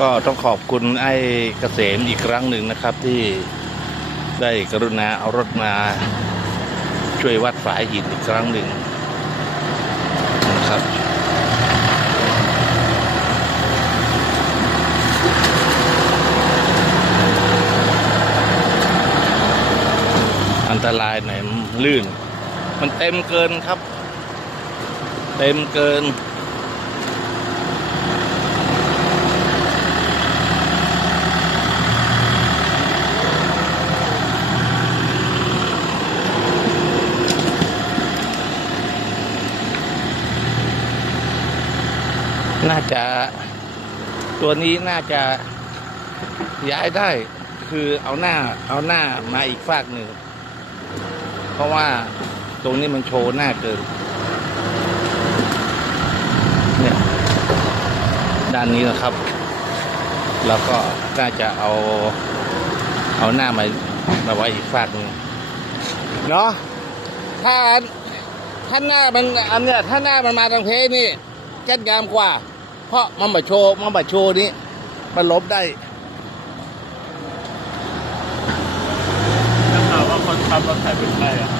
ก็ต้องขอบคุณไอ้เกษมอีกครั้งหนึ่งนะครับที่ได้กรุณาเอารถมาช่วยวัดฝายหินอีกครั้งหนึ่งนะครับอันตรายหน่อยลื่นมันเต็มเกินครับเต็มเกินน่าจะตัวนี้น่าจะย้ายได้คือเอาหน้ามาอีกฝากหนึ่งเพราะว่าตรงนี้มันโชว์หน้าเกินเนี่ยด้านนี้นะครับแล้วก็น่าจะเอาหน้ามาไว้อีกฝากหนึ่งเนาะถ้าหน้ามันอันเนี้ยถ้าหน้ามันมาทางเพนี่แก้นงามกว่าเพราะมันมาโชว์นี้มันลบได้ถ้าข่าวว่าคนขับรถไถเป็นใครอ่ะ